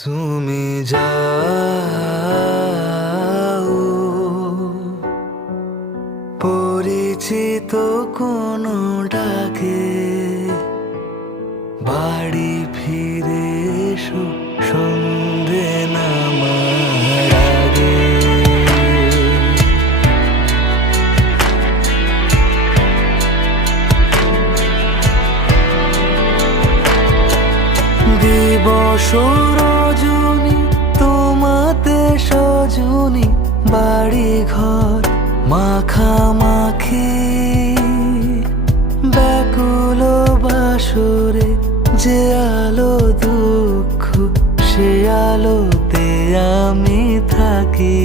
তুমি যাও পরিচিত কোনো ডাকে, বাড়ি ফিরে এসো সন্ধে নামার আগে। দিবস রজনী তোমাতে সজনী, বাড়ি ঘর মাখামাখি, ব্যাকুল বাসরে যে আলো দুঃখ সে আলোতে আমি থাকি।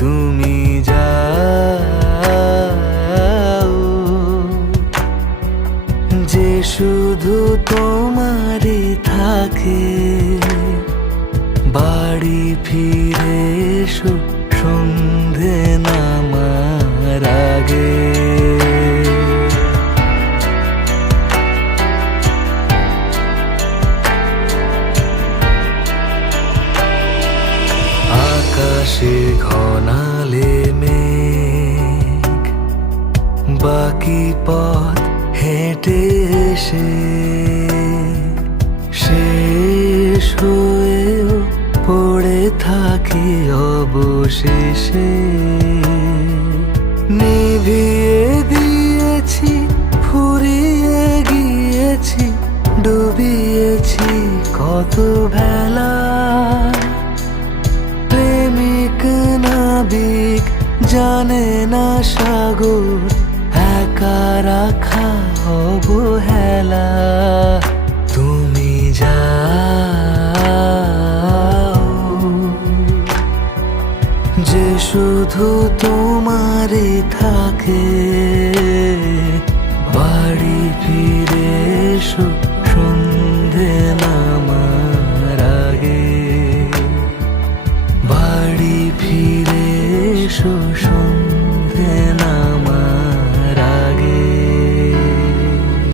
তুমি যাও যে শুধু তোমারই থাকে, বাড়ি ফিরে এসো সন্ধে নামার আগে। আকাশে ঘনালে মেঘ, বাকি পথ হেঁটে এসে শেষ হয়েও পড়ে থাকি অবশেষে। নিভিয়ে দিয়েছি, ফুরিয়ে গিয়েছি, ডুবিয়েছি কত ভেলা। প্রেমিক নাবিক জানে না সাগর, একা রাখা অবহেলা। তুমি যাও যে শুধু তোমারই থাকে, বাড়ি ফিরে এসো সন্ধে নামার আগে। বাড়ি ফিরে এসো।